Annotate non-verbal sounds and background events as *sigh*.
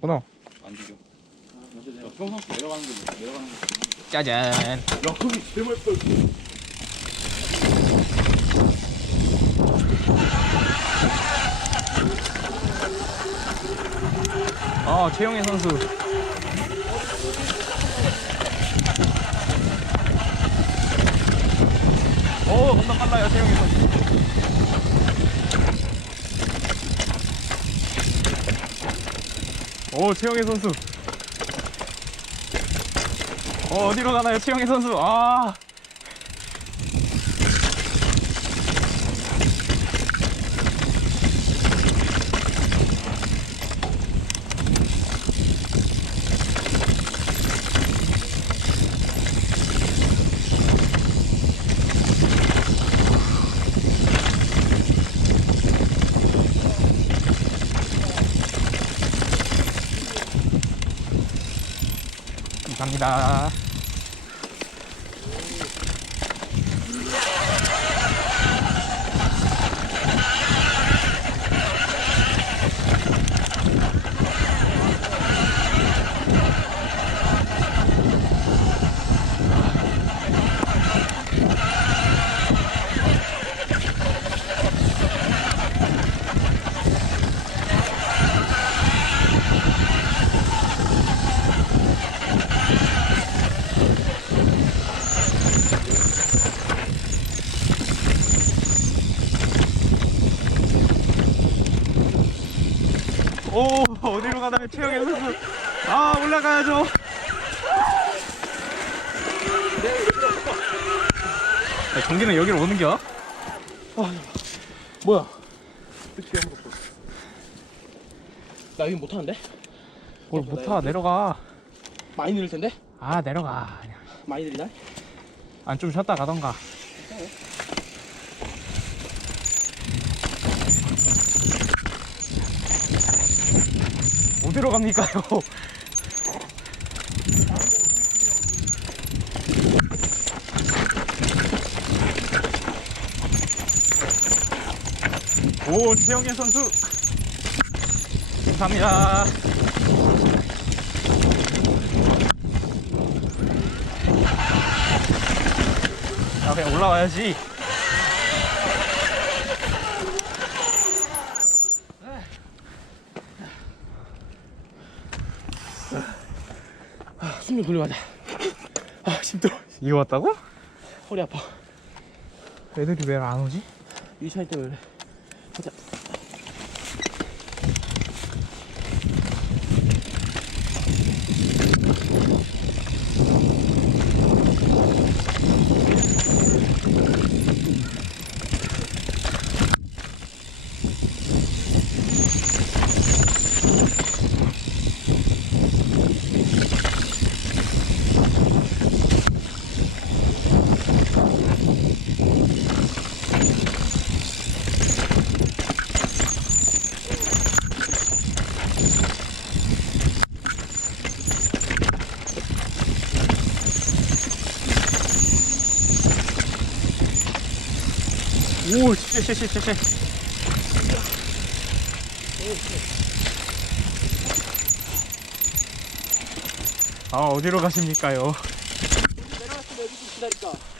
끊어. 안 죽여. 야, 평상시 내려가는 게 내려가는 게. 짜잔. 야, 거기 제일 맛있다. 어, 최용희 선수. 오, 겁나 빨라요, 최용희 선수. 오, 최용희 선수. 어, 어디로 가나요, 최용희 선수? 아. 감사합니다. 오, 어디로 가나요, 최용희 선수? 아, 올라가야죠. 야, 경기는 여기로 오는겨? 뭐야? 나 여기 못하는데? 뭘 못하, 내려가. 많이 느릴 텐데? 아, 내려가. 그냥. 많이 느리나? 안 좀 쉬었다 가던가. 어디로 갑니까요? *laughs* 오, 최영애 선수. 감사합니다. 아, 그냥 올라와야지. 아, 숨좀 돌려가자. 아, 힘들어. 이거 왔다고? 허리 아파. 애들이 왜 안 오지? 이 차이 때문에. 가자. 오, 쎄쎄쎄쎄. 아, 어디로 가십니까요? 내려갔으면 여기 좀 기다릴까?